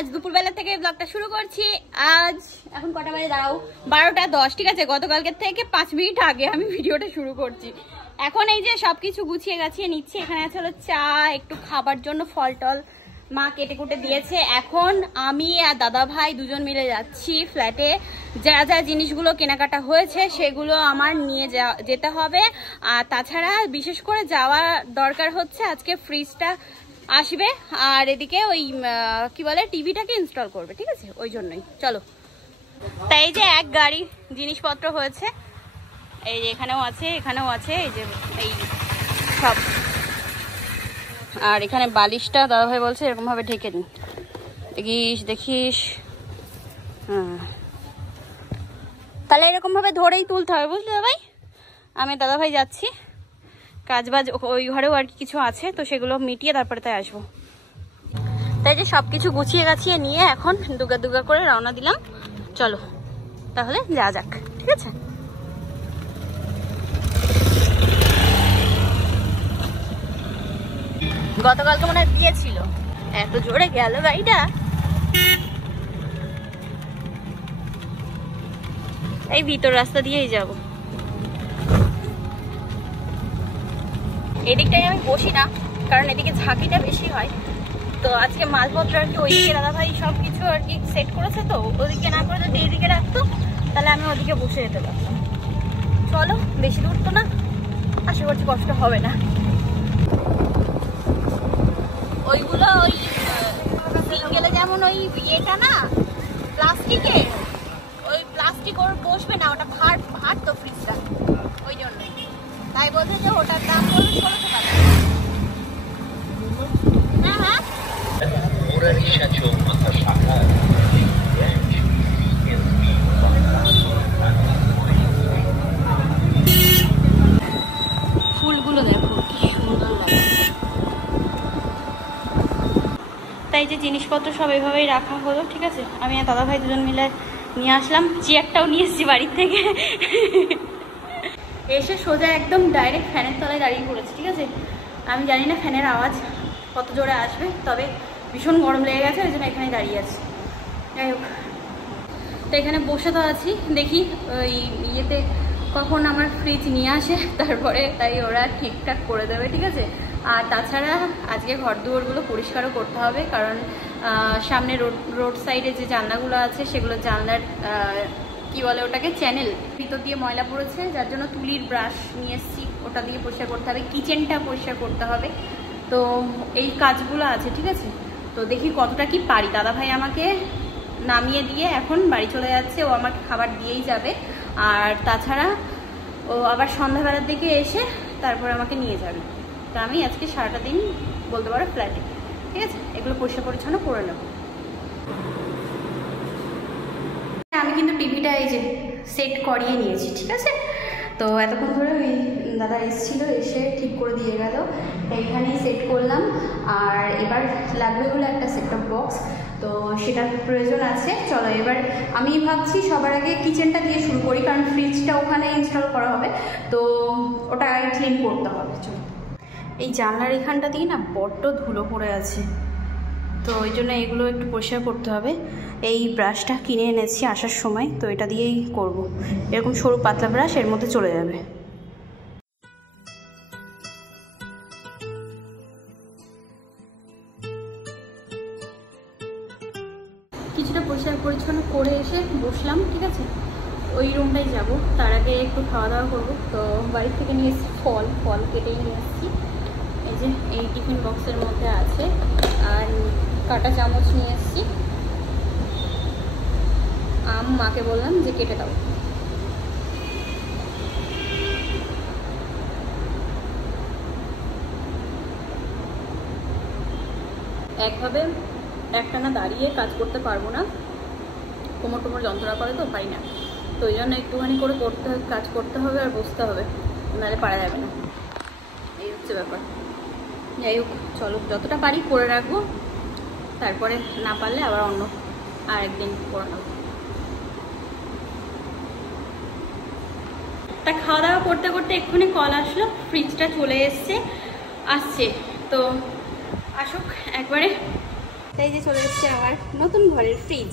আজ দুপুরবেলা থেকে ব্লগটা শুরু করছি। আজ এখন কটা বাজে দাঁড়াও, 12টা 10, ঠিক আছে। গতকালকের থেকে 5 মিনিট আগে আমি ভিডিওটা শুরু করছি। এখন এই যে সবকিছু গুছিয়ে গাছিয়ে নিচ্ছি। এখানে আছে হলো চা, একটু খাবার জন্য ফল টল মা কেটে কুটে দিয়েছে। এখন আমি আর দাদা ভাই দুজন মিলে যাচ্ছি ফ্ল্যাটে। যা যা জিনিসগুলো কেনাকাটা হয়েছে সেগুলো আমার নিয়ে যেতে হবে। আর তাছাড়া বিশেষ করে যাওয়ার দরকার হচ্ছে আজকে ফ্রিজটা আসবে, আর এদিকে ওই কি বলে টিভিটাকে ইনস্টল করবে, ঠিক আছে, ওই জন্যই। চলো, তাই যে এক গাড়ি জিনিসপত্র হয়েছে, এই যে এখানেও আছে, এখানেও আছে, এই যে এই সব। আর এখানে বালিশটা দাদাভাই বলছে এরকম ভাবে ঢেকে নিন, দেখিস দেখিস। হ্যাঁ, তাহলে এরকম ভাবে ধরেই তুলতে হবে, বুঝলি দাদাভাই। আমি দাদাভাই যাচ্ছি, কাজবাজ ওই ঘরেও আর কিছু আছে, তো সেগুলো মিটিয়ে তারপরে তাই আসবো। তাই যে সবকিছু গুছিয়ে গাছিয়ে নিয়ে এখন দুগা দুগা করে রওনা দিলাম। চলো তাহলে যা যাক, ঠিক আছে। গতকালকে মনে হয় দিয়েছিল, এত জোরে গেল গাড়িটা। এই ভিতর রাস্তা দিয়েই যাবো। এদিকটাই আমি বসি না, কারণ এদিকে ঝাঁকিটা বেশি হয়। তো আজকে মালপত্র আর কি ওইদিকে দাদাভাই সব কিছু আর কি সেট করেছে, তো ওদিকে না করে যদি এইদিকে রাখতো তাহলে আমি ওদিকে বসে যেতে পারতাম। চলো, বেশি দূর তো না, আশা করছি কষ্ট হবে না। ওইগুলো ওই গেলে যেমন ওই ইয়েটা না প্লাস্টিকের, ওই প্লাস্টিক ওর বসবে না, ওটা ভার তো ফ্রিজটা, ওই জন্যই। তাই বলছে যে ওটার দাম বলুন 1600 টাকা। হ্যাঁ হ্যাঁ, ফুলগুলো দেখো কি সুন্দর লাগে। তাই যে জিনিসপত্র সব এইভাবেই রাখা হলো, ঠিক আছে। আমি আর দাদাভাই দুজন মিলে নিয়ে আসলাম, চেয়ারটাও নিয়ে এসেছি বাড়ির থেকে। এসে সোজা একদম ডাইরেক্ট ফ্যানের তলায় দাঁড়িয়ে পড়েছি, ঠিক আছে। আমি জানি না ফ্যানের আওয়াজ কত জোরে আসবে, তবে ভীষণ গরম লেগে গেছে, ওই জন্য এখানে দাঁড়িয়ে আছি। যাই হোক, তো এখানে বসে তো আছি, দেখি ওই ইয়েতে কখন আমার ফ্রিজ নিয়ে আসে, তারপরে তাই ওরা ঠিকঠাক করে দেবে, ঠিক আছে। আর তাছাড়া আজকে ঘর দুয়ারগুলো পরিষ্কারও করতে হবে, কারণ সামনে রোড সাইডে যে জানলাগুলো আছে সেগুলো জানলার কি বলে ওটাকে চ্যানেল, ভিতর দিয়ে ময়লা পড়েছে, যার জন্য তুলির ব্রাশ নিয়ে এসেছি, ওটা দিয়ে পরিষ্কার করতে হবে। কিচেনটা পরিষ্কার করতে হবে। তো এই কাজগুলো আছে, ঠিক আছে। তো দেখি কতটা কি পারি। দাদাভাই আমাকে নামিয়ে দিয়ে এখন বাড়ি চলে যাচ্ছে, ও আমাকে খাবার দিয়েই যাবে। আর তাছাড়া ও আবার সন্ধ্যাবেলার দিকে এসে তারপর আমাকে নিয়ে যাবে। তো আমি আজকে সারাটা দিন বলতে পারো ফ্ল্যাটে, ঠিক আছে। এগুলো পরিষ্কার পরিচ্ছন্ন করে নেব। আমি কিন্তু টিভিটা এই যে সেট করিয়ে নিয়েছি, ঠিক আছে। তো এতক্ষণ ধরে ওই দাদা এসেছিলো, এসে ঠিক করে দিয়ে গেল, এইখানেই সেট করলাম। আর এবার লাগবে হলো একটা সেটটপ বক্স, তো সেটার প্রয়োজন আছে। চলো এবার আমি ভাবছি সবার আগে কিচেনটা দিয়ে শুরু করি, কারণ ফ্রিজটা ওখানে ইনস্টল করা হবে, তো ওটা আগে ক্লিন করতে হবে। চলো, এই জানলার এখানটা দিয়ে না বড্ড ধুলো পড়ে আছে, তো ওই জন্য এগুলো একটু পরিষ্কার করতে হবে। এই ব্রাশটা কিনে এনেছি আসার সময়, তো এটা দিয়েই করব। এরকম সরু পাতলা ব্রাশ, এর মধ্যে চলে যাবে। কিছুটা পরিষ্কার পরিচ্ছন্ন করে এসে বসলাম, ঠিক আছে। ওই রুমটাই যাব, তার আগে একটু খাওয়া দাওয়া করবো। তো বাড়ি থেকে নিয়ে এসেছি ফল কেটেই নিয়ে এসেছি। এই যে এই টিফিন বক্সের মধ্যে আছে, আর কাঁটা চামচ নিয়ে এসেছি। আম মাকে বললাম যে কেটে দাও। একভাবে একটানা দাঁড়িয়ে কাজ করতে পারবো না, কোমর টোমর যন্ত্রণা করে, তো পারি না। তো ওই জন্য একটুখানি করে কাজ করতে হবে আর বসতে হবে, নাহলে পারা যাবে না। এই হচ্ছে ব্যাপার। যাই হোক, চলো যতটা পারি করে রাখবো, তারপরে না পারলে আবার অন্য আরেকদিন করে নেবো। তা খাওয়া দাওয়া করতে করতে এক্ষুনি কল আসলো, ফ্রিজটা চলে আসছে। তো আসুক একবারে। তাই যে চলে এসছে আমার নতুন ঘরের ফ্রিজ।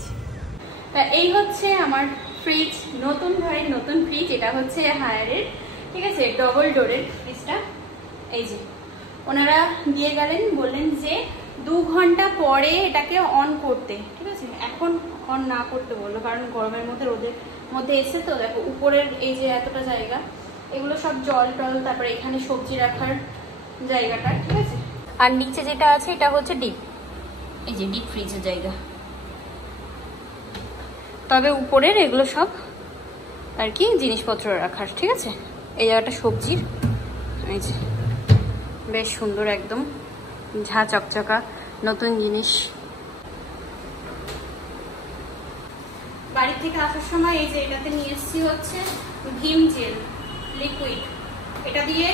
এই হচ্ছে আমার ফ্রিজ, নতুন ঘরের নতুন ফ্রিজ। এটা হচ্ছে হায়ারের, ঠিক আছে, ডবল ডোরের ফ্রিজটা। এই যে ওনারা দিয়ে গেলেন, বললেন যে 2 ঘন্টা পরে এটাকে অন করতে, ঠিক আছে। এখন অন না করতে বললো, কারণ গরমের মধ্যে রোদের মধ্যে এসে তো দেখো উপরের এই যে এতটা জায়গা, এগুলো সব জল টল, তারপরে এখানে সবজি রাখার জায়গাটা, ঠিক আছে। আর নিচে যেটা আছে এটা হচ্ছে ডিপ, এই যে ডিপ ফ্রিজের জায়গা। তবে উপরের এগুলো সব আর কি জিনিসপত্র রাখার, ঠিক আছে। এই জায়গাটা সবজির, এই যে বেশ সুন্দর, একদম ঝা চকচকা নতুন জিনিস। বাড়ি থেকে আসার সময় এই যে এটাতে নিয়ে এসেছি হচ্ছে ভিম জেল লিকুইড। এটা দিয়ে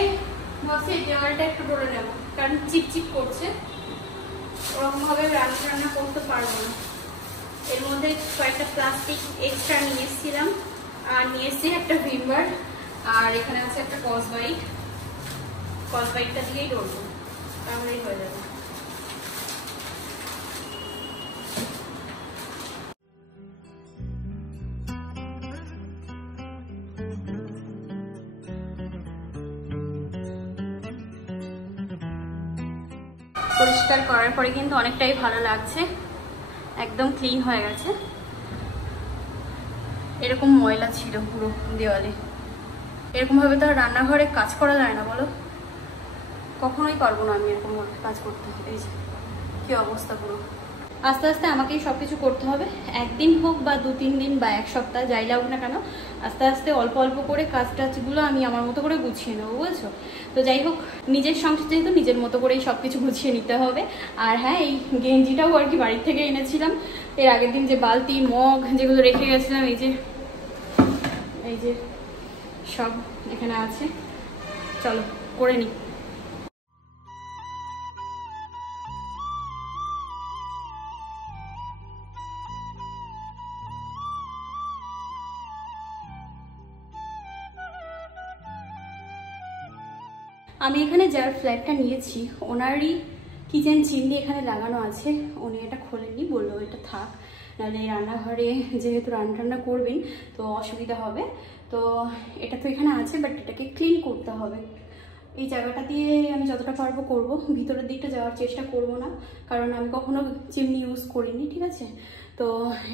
ভাবছি দেওয়ালটা একটু ভরে নেব, কারণ চিপচিপ করছে, ওরকমভাবে রান্না করতে পারবো না। এর মধ্যে কয়েকটা প্লাস্টিক এক্সট্রা নিয়ে এসেছিলাম, আর নিয়ে এসেছি একটা ভিমবার, আর এখানে আছে একটা কসবাইট। কসবাইটটা দিয়েই ধরবো, তাহলেই হয়ে যাবে। পরিষ্কার করার পরে কিন্তু অনেকটাই ভালো লাগছে, একদম ক্লিন হয়ে গেছে। এরকম ময়লা ছিল পুরো দেওয়ালে, এরকম ভাবে তো রান্নাঘরে কাজ করা যায় না বলো, কখনোই পারবো না আমি এরকম ভাবে কাজ করতে। এই যে কি অবস্থা পুরো। আস্তে আস্তে আমাকেই সবকিছু করতে হবে, একদিন হোক বা 2-3 দিন বা 1 সপ্তাহ, যাই লাগুক না কেন, আস্তে আস্তে অল্প অল্প করে কাজ টাজগুলো আমি আমার মতো করে গুছিয়ে নেবো, বুঝছো। তো যাই হোক, নিজের সংসার যেহেতু নিজের মতো করেই সবকিছু গুছিয়ে নিতে হবে। আর হ্যাঁ, এই গেঞ্জিটাও আর কি বাড়ির থেকে এনেছিলাম এর আগের দিন, যে বালতি মগ যেগুলো রেখে গেছিলাম, এই যে সব এখানে আছে। চলো করে নিই। আমি এখানে যার ফ্ল্যাটটা নিয়েছি ওনারই কিচেন চিমনি এখানে লাগানো আছে, উনি এটা খোলেননি, বললো এটা থাক, নাহলে রান্নাঘরে যেহেতু রান্না করবেন তো অসুবিধা হবে। তো এটা তো এখানে আছে, বাট এটাকে ক্লিন করতে হবে। এই জায়গাটা দিয়ে আমি যতটা পারবো করব, ভিতরের দিকটা যাওয়ার চেষ্টা করব না, কারণ আমি কখনো চিমনি ইউজ করিনি, ঠিক আছে। তো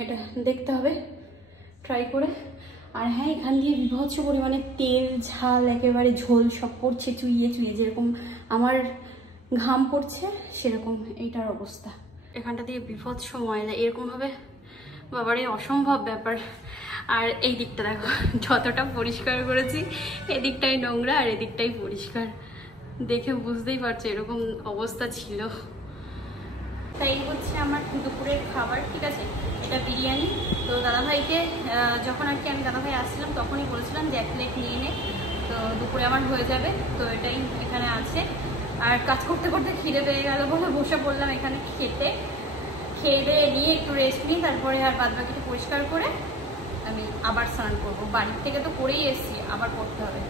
এটা দেখতে হবে ট্রাই করে। আর হ্যাঁ, এখান দিয়ে বিভৎস পরিমাণে তেল ঝাল একেবারে ঝোল সব পড়ছে, চুইয়ে চুইয়ে, যেরকম আমার ঘাম পড়ছে সেরকম এইটার অবস্থা। এখানটা দিয়ে বিভৎস ময়লা, এরকমভাবে বাবারে অসম্ভব ব্যাপার। আর এই দিকটা দেখো, যতটা পরিষ্কার করেছি এদিকটাই নোংরা আর এদিকটাই পরিষ্কার, দেখে বুঝতেই পারছো এরকম অবস্থা ছিল। তাই হচ্ছে আমার দুপুরের খাবার, ঠিক আছে। এটা বিরিয়ানি। তো দাদাভাইকে যখন আর কি আমি দাদাভাই আসছিলাম তখনই বলেছিলাম যে 1 প্লেট নিয়ে নে, তো দুপুরে আমার হয়ে যাবে। তো এটাই এখানে আছে। আর কাজ করতে করতে খিদে পেয়ে গেল বলে বসে পড়লাম এখানে খেয়ে দিয়ে নিয়ে একটু রেস্ট নিই, তারপরে আর বাদ বাকিটা পরিষ্কার করে আমি আবার স্নান করবো। বাড়ির থেকে তো করেই এসেছি, আবার করতে হবে।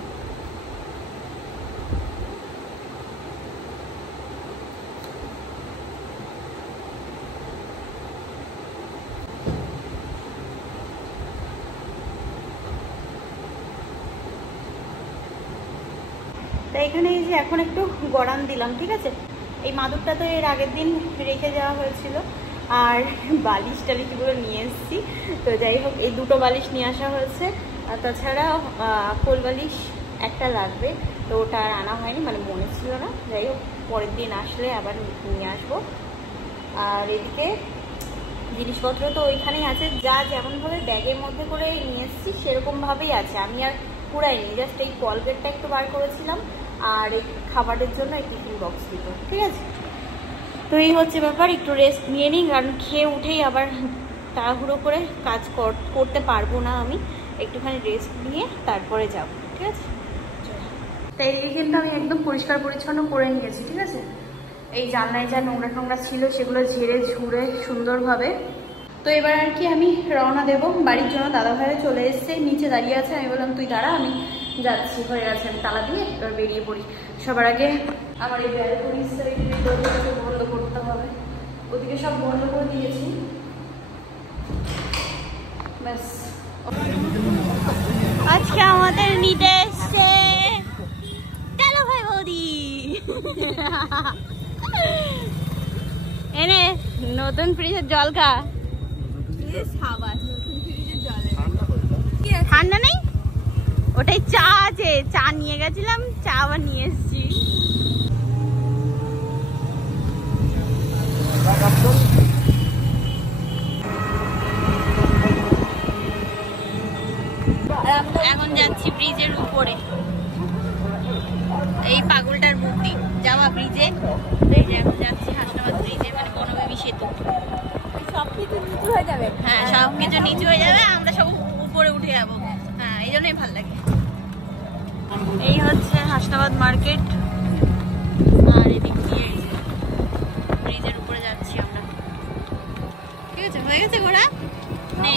তাই এখানে এই যে এখন একটু গড়ান দিলাম, ঠিক আছে। এই মাদুরটা তো এর আগের দিন রেখে যাওয়া হয়েছিল, আর বালিশ টালিশগুলো নিয়ে এসেছি। তো যাই হোক, এই 2টো বালিশ নিয়ে আসা হয়েছে, আর তাছাড়া কোল বালিশ একটা লাগবে, তো ওটা আর আনা হয়নি, মানে মনে ছিল না। যাই হোক, পরের দিন আসলে আবার নিয়ে আসবো। আর এদিকে জিনিসপত্র তো ওইখানেই আছে, যা যেমনভাবে ব্যাগের মধ্যে করে নিয়ে এসেছি সেরকমভাবেই আছে। আমি আর পুরাইনি, জাস্ট এই কলগেটটা একটু বার করেছিলাম, আর এই খাবারের জন্য এই টিফিন বক্স দুটো, ঠিক আছে। তো এই হচ্ছে ব্যাপার, একটু রেস্ট নিয়ে নিই, কারণ খেয়ে উঠেই আবার তাড়াহুড়ো করে কাজ করতে পারবো না আমি। একটুখানি রেস্ট নিয়ে তারপরে যাব, ঠিক আছে। তাই এই কিন্তু আমি একদম পরিষ্কার পরিচ্ছন্ন করে নিয়েছি, ঠিক আছে। এই জানলায় যা নোংরা টোংরা ছিল সেগুলো ঝেড়ে ঝুড়ে সুন্দরভাবে। তো এবার আর কি আমি রওনা দেবো বাড়ির জন্য। দাদাভাইও চলে এসছে, নিচে দাঁড়িয়ে আছে। আমি বললাম তুই দাঁড়া, আমি যাচ্ছি, হয়ে গেছে, আমি তালা দিয়ে এবার বেরিয়ে পড়ি। সবার আগে আমার এই ব্যালকনির সাইডে দরজাটাকে বন্ধ করতে হবে, ওদিকে সব বন্ধ করে দিয়েছি ব্যাস। আজকে আমাদের নিতে এসছে তেলো ভাই বৌদি। এনে নতুন ফ্রিজের জল খা। ঠান্ডা নেই, ওটাই চা আছে, চা নিয়ে গেছিলাম, চা আবার নিয়ে এসছি। এখন যাচ্ছি ব্রিজের উপরে, এই পাগলটার মূর্তি যাওয়া ব্রিজে। এখন যাচ্ছি হাসনাবাদ ব্রিজে, মানে বনবেবী সেতু। সবকিছু নিচু হয়ে যাবে, হ্যাঁ সবকিছু নিচু হয়ে যাবে, আমরা সব উপরে উঠে যাবো। হ্যাঁ এই জন্যই ভালো লাগে। এই হচ্ছে হাসনাবাদ মার্কেট, আর এদিক দিয়ে ব্রিজের উপরে যাচ্ছি আমরা। ঠিক আছে, হয়ে গেছে ঘোরা নে।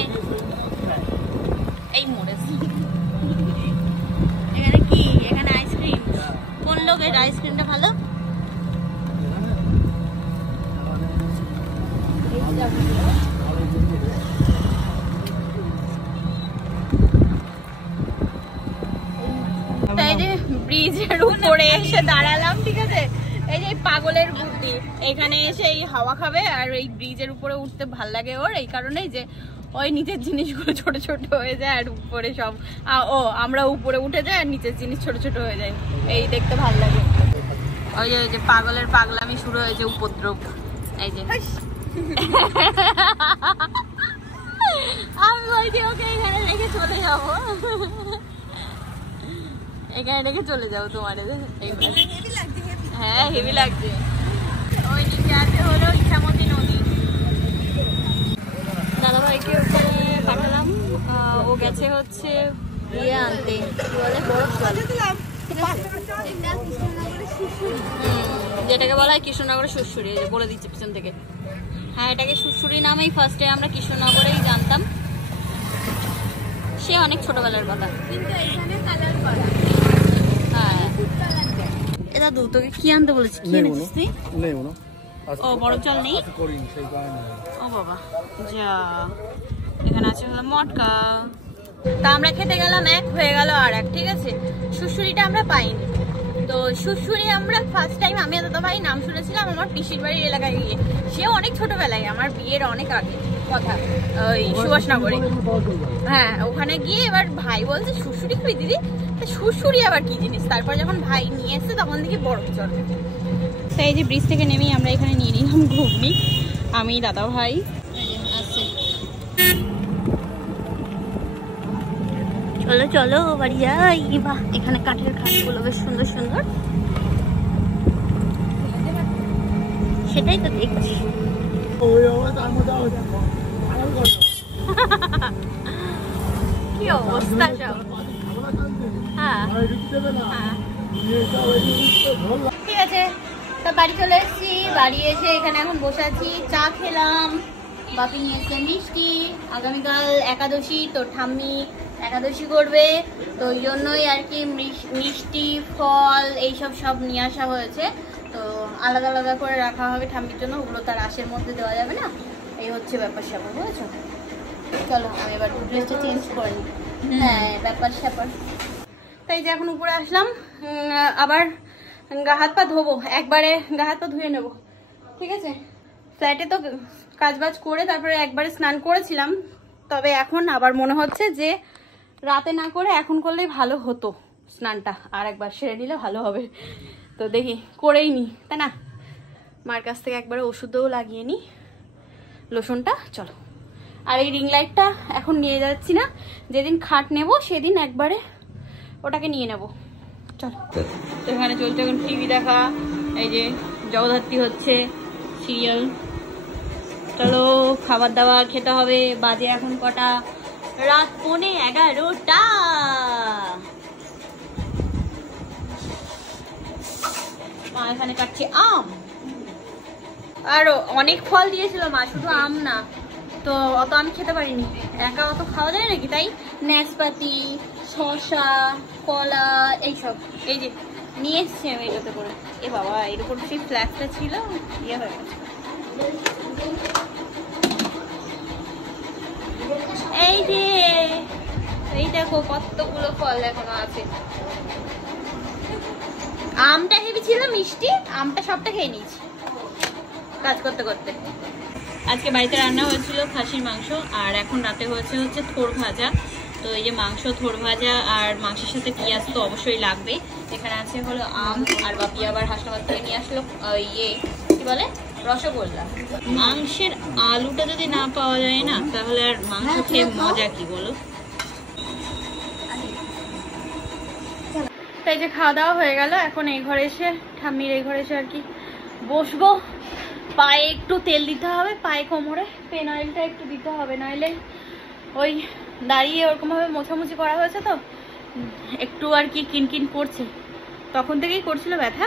এই মোড়ে এখানে কি, এখানে আইসক্রিম। কোন লোকের আইসক্রিমটা ভালো? তাই যে ব্রিজের উপরে এসে দাঁড়ালাম, ঠিক আছে। এই যে পাগলের বুদ্ধি, এখানে এসে এই হাওয়া খাবে আর এই ব্রিজের উপরে উঠতে ভাল লাগে ওর, এই কারণেই যে ওই নিচের জিনিসগুলো ছোট ছোট হয়ে যায় আর উপরে সব আমরা উপরে উঠে যাই আর নিচের জিনিস ছোট ছোট হয়ে যায়, এই দেখতে ভাল লাগে। ওই যে পাগলের পাগলামি শুরু হয়েছে, উপদ্রব। এই যে আমি বলছি ওকে এখানে রেখে চলে যাবো, এখানে রেখে চলে যাবো তোমার। হ্যাঁ হেভি লাগছে। ওই নিচে আছে হলো ইছামতি নদী। দাদাভাইকে ওখানে পাঠালাম, ও গেছে হচ্ছে ইয়ে আনতে, কি বলে বরফ, যেটাকে বলা হয় কৃষ্ণনগরের সুরসুরি। বলে দিচ্ছে পিছন থেকে, হ্যাঁ এটাকে সুরসুরি নামেই ফার্স্টে আমরা কৃষ্ণনগরেই জানতাম, সে অনেক ছোটবেলার কথা। হ্যাঁ এ দাদু তোকে কি আনতে বলেছি, কি এনেছিস তুই? ও বরফ জল নেই, ও বাবা যা। এখানে আছে হলো মটকা। তা আমরা খেতে গেলাম, এক হয়ে গেল আর এক, ঠিক আছে। সুরসুরিটা আমরা পাইনি, তো সুরসুরি আমরা ফার্স্ট টাইম আমি দাদা ভাই নাম শুনেছিলাম আমার পিসির বাড়ির এলাকায় গিয়ে, সেও অনেক ছোটবেলায়, আমার বিয়ের অনেক আগে কথা, ওই সুভাষনগরে। হ্যাঁ ওখানে গিয়ে এবার ভাই বলছে সুরসুরি খাবি দিদি, সুরসুরি আবার কি জিনিস। তারপর যখন ভাই নিয়ে এসছে তখন দেখি বরফ জল। তাই এই যে ব্রিজ থেকে নেমেই আমরা এখানে নিয়ে নিলাম ঘুগনি, আমি দাদা ভাই। আসছে চলো চলো বাড়ি যাই। বাহ এখানে কাঠের খাটগুলো বেশ সুন্দর সুন্দর, সেটাই তো দেখছি। কি অবস্থা সব। হ্যাঁ ঠিক আছে, তা বাড়ি চলে এসেছি। বাড়ি এসে এখানে এখন বসে আছি, চা খেলাম। বাপি নিয়েছে মিষ্টি, আগামীকাল একাদশী, তো ঠাম্মি একাদশী করবে, তো ওই জন্যই আর কি মিষ্টি ফল এইসব সব নিয়ে আসা হয়েছে। তো আলাদা আলাদা করে রাখা হবে ঠাম্মির জন্য, ওগুলো তার আশের মধ্যে দেওয়া যাবে না, এই হচ্ছে ব্যাপার স্যাপার, বুঝেছো। চলো আমি এবার ড্রেসটা চেঞ্জ করে নিই। হ্যাঁ ব্যাপার স্যাপার। তাই যে এখন উপরে আসলাম, আবার গা হাত পা ধোবো, একবারে গা হাত পা ধুয়ে নেবো, ঠিক আছে। ফ্ল্যাটে তো কাজবাজ করে তারপরে একবারে স্নান করেছিলাম, তবে এখন আবার মনে হচ্ছে যে রাতে না করে এখন করলেই ভালো হতো স্নানটা, আর একবার সেরে নিলে ভালো হবে। তো দেখি করেই নি, তাই না। মার কাছ থেকে একবারে ওষুধও লাগিয়ে নি, লোশনটা। চলো, আর এই রিং লাইটটা এখন নিয়ে যাচ্ছি না, যেদিন খাট নেব সেদিন একবারে ওটাকে নিয়ে নেব। চলো, তো এখানে চলছে এখন টিভি দেখা, এই যে জগদ্ধাত্রী হচ্ছে সিরিয়াল। চলো খাবার দাবার খেতে হবে, বাজে এখন কটা, রাত 11:30টা। মা এখানে কাটছে আম, আরো অনেক ফল দিয়েছিল মা, শুধু আম না। তো অত আমি খেতে পারিনি, একা অত খাওয়া যায় নাকি, তাই নাশপাতি, শসা, কলা এইসব এই যে নিয়ে এসছি আমি এটাতে করে। এ বাবা এর উপর সেই ফ্ল্যাক্সটা ছিল, ইয়ে হয়ে গেছে। এই যে এই দেখো কতগুলো ফল এখনো আছে। আমটা হেভি ছিল মিষ্টি, আমটা সবটা খেয়ে নিয়েছি কাজ করতে করতে। আজকে বাড়িতে রান্না হয়েছিল খাসির মাংস, আর এখন রাতে হচ্ছে থোর ভাজা। তো এই যে মাংস, থোর ভাজা আর মাংসের সাথে পেঁয়াজ তো অবশ্যই লাগবে। এখানে আছে হলো আম, আর বাপি আবার হাসনাবাদ থেকে নিয়ে আসলো ইয়ে কি বলে রসগোল্লা। মাংসের আলুটা যদি না পাওয়া যায় না তাহলে আর মাংস খেয়ে মজা কি বলো। তাই যে খাওয়া দাওয়া হয়ে গেল, এখন এই ঘরে এসে ঠাম্মির এই ঘরে এসে আর কি বসবো। পায়ে একটু তেল দিতে হবে, পায়ে কোমরে পেন অয়েলটা একটু দিতে হবে, নইলে ওই দাঁড়িয়ে ওরকম ভাবে মোছামুছি করা হয়েছে তো একটু আর কি কিনকিন করছে, তখন থেকেই করছিল ব্যথা,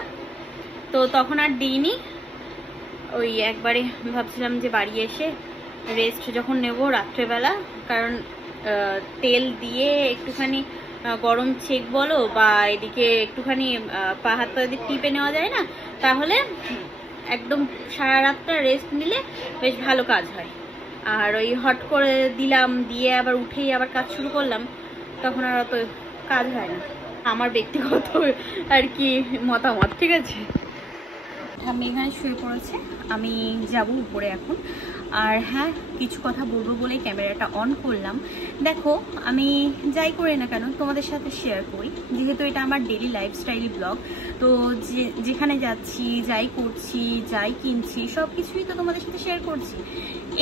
তো তখন আর দিইনি। ওই একবারে ভাবছিলাম যে বাড়ি এসে রেস্ট যখন নেব রাত্রেবেলা, কারণ তেল দিয়ে একটুখানি গরম চেক বলো বা এদিকে একটুখানি পা হাত পা যদি টিপে নেওয়া যায় না, তাহলে একদম সারা রাতটা রেস্ট নিলে বেশ ভালো কাজ হয়। আর ওই হট করে দিলাম, দিয়ে আবার উঠেই আবার কাজ শুরু করলাম, তখন আর অত কাজ হয় না। আমার ব্যক্তিগত আর কি মতামত, ঠিক আছে। আমি এখানে শুয়ে পড়েছে, আমি যাব উপরে এখন। আর হ্যাঁ, কিছু কথা বলবো বলেই ক্যামেরাটা অন করলাম। দেখো, আমি যাই করি না কেন তোমাদের সাথে শেয়ার করি, যেহেতু এটা আমার ডেইলি লাইফস্টাইল ব্লগ। তো যেখানে যাচ্ছি, যাই করছি, যাই কিনছি, সব কিছুই তো তোমাদের সাথে শেয়ার করছি।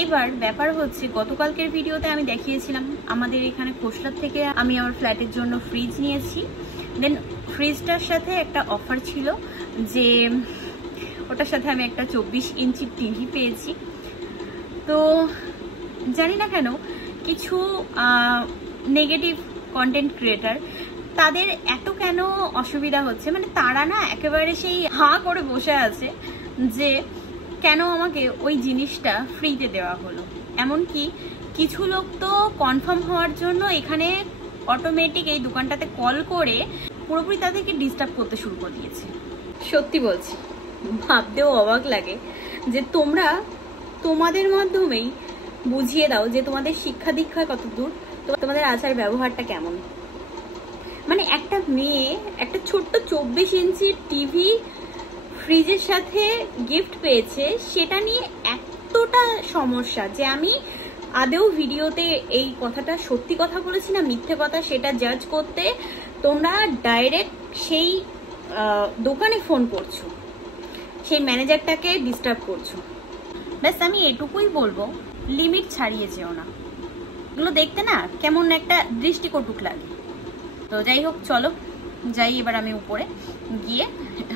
এবার ব্যাপার হচ্ছে, গতকালকের ভিডিওতে আমি দেখিয়েছিলাম আমাদের এখানে খোসলার থেকে আমি আমার ফ্ল্যাটের জন্য ফ্রিজ নিয়েছি। দেন ফ্রিজটার সাথে একটা অফার ছিল যে ওটার সাথে আমি একটা 24 ইঞ্চি টিভি পেয়েছি। তো জানি না কেন কিছু নেগেটিভ কন্টেন্ট ক্রিয়েটার তাদের এত কেন অসুবিধা হচ্ছে, মানে তারা না একেবারে সেই হাঁ করে বসে আছে যে কেন আমাকে ওই জিনিসটা ফ্রিতে দেওয়া হলো। এমনকি কিছু লোক তো কনফার্ম হওয়ার জন্য এখানে অটোমেটিক এই দোকানটাতে কল করে পুরোপুরি তাদেরকে ডিস্টার্ব করতে শুরু করে দিয়েছে। সত্যি বলছি, ভাবতেও অবাক লাগে যে তোমরা তোমাদের মাধ্যমেই বুঝিয়ে দাও যে তোমাদের শিক্ষা দীক্ষা কত দূর, তোমাদের আচার ব্যবহারটা কেমন। মানে একটা মেয়ে একটা ছোট্ট 24 ইঞ্চির টিভি ফ্রিজের সাথে গিফট পেয়েছে, সেটা নিয়ে এতটা সমস্যা যে আমি আদেও ভিডিওতে এই কথাটা সত্যি কথা বলেছি না মিথ্যে কথা সেটা জাজ করতে তোমরা ডাইরেক্ট সেই দোকানে ফোন করছো, সেই ম্যানেজারটাকে ডিস্টার্ব করছো। ব্যাস আমি এটুকুই বলবো, লিমিট ছাড়িয়ে যেও না। এগুলো দেখতে না কেমন একটা দৃষ্টিকটুক লাগে। তো যাই হোক, চলো যাই এবার আমি উপরে গিয়ে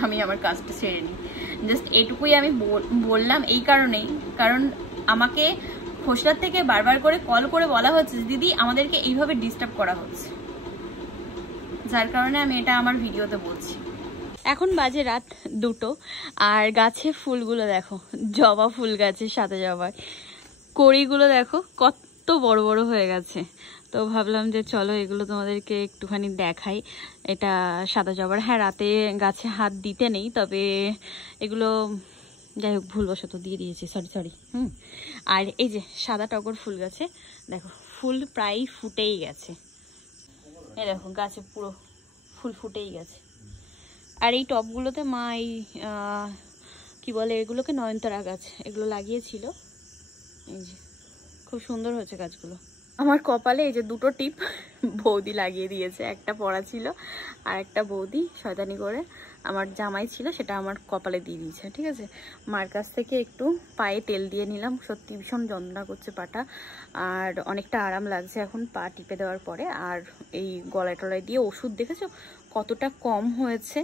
আমি আমার কাজটা সেরে নিই। জাস্ট এটুকুই আমি বললাম এই কারণেই, কারণ আমাকে খোসলার থেকে বারবার করে কল করে বলা হচ্ছে দিদি আমাদেরকে এইভাবে ডিস্টার্ব করা হচ্ছে, যার কারণে আমি এটা আমার ভিডিওতে বলছি। এখন বাজে রাত 2টো, আর গাছে ফুলগুলো দেখো, জবা ফুল গাছে সাদা জবা কড়িগুলো দেখো কত বড় বড় হয়ে গেছে। তো ভাবলাম যে চলো এগুলো তোমাদেরকে একটুখানি দেখাই। এটা সাদা জবার, হ্যাঁ রাতে গাছে হাত দিতে নেই, তবে এগুলো যাই হোক ভুলবশত দিয়ে দিয়েছি, সরি। আর এই যে সাদা টগর ফুল গাছে দেখো ফুল প্রায় ফুটেই গেছে, এই দেখো গাছে পুরো ফুল ফুটেই গেছে। আর এই টবগুলোতে মা এই কি বলে এগুলোকে নয়নতারা গাছ এগুলো লাগিয়েছিল, এই যে খুব সুন্দর হয়েছে গাছগুলো। আমার কপালে এই যে 2টো টিপ বৌদি লাগিয়ে দিয়েছে, একটা পড়া ছিল আর একটা বৌদি শয়তানি করে আমার জামাই ছিল সেটা আমার কপালে দিয়ে দিয়েছে, ঠিক আছে। মার কাছ থেকে একটু পায়ে তেল দিয়ে নিলাম, সত্যি ভীষণ যন্ত্রণা করছে পাটা, আর অনেকটা আরাম লাগছে এখন পা টিপে দেওয়ার পরে। আর এই গলায় টলায় দিয়ে ওষুধ দেখেছো কতটা কম হয়েছে,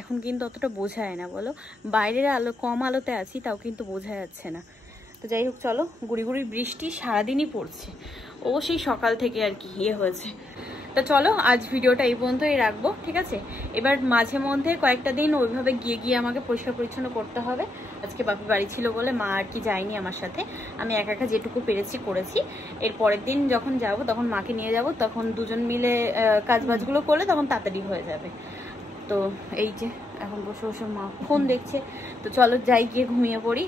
এখন কিন্তু অতটা বোঝা যায় না বলো, বাইরের আলো কম আলোতে আছি তাও কিন্তু বোঝা যাচ্ছে না। তো যাই হোক চলো, গুড়ি গুড়ি বৃষ্টি সারাদিনই পড়ছে, ও সেই সকাল থেকে আর কি হয়েছে। তো চলো আজ ভিডিওটা এই পর্যন্তই রাখবো, ঠিক আছে। এবার মাঝে মধ্যে কয়েকটা দিন ওইভাবে গিয়ে আমাকে পরিষ্কার পরিচ্ছন্ন করতে হবে। আজকে বাপি বাড়ি ছিল বলে মা আর কি যায়নি আমার সাথে, আমি একা একা যেটুকু পেরেছি করেছি। এর পরের দিন যখন যাব তখন মাকে নিয়ে যাব, তখন দুজন মিলে কাজ বাজগুলো করলে তখন তাড়াতাড়ি হয়ে যাবে। তো এই যে এখন বসে বসে মা ফোন দেখছে। তো চলো যাই, গিয়ে ঘুমিয়ে পড়ি,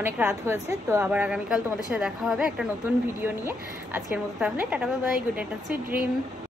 অনেক রাত হয়েছে। তো আবার আগামীকাল তোমাদের সাথে দেখা হবে একটা নতুন ভিডিও নিয়ে। আজকের মতো তাহলে tata bye bye, good night, sweet dream.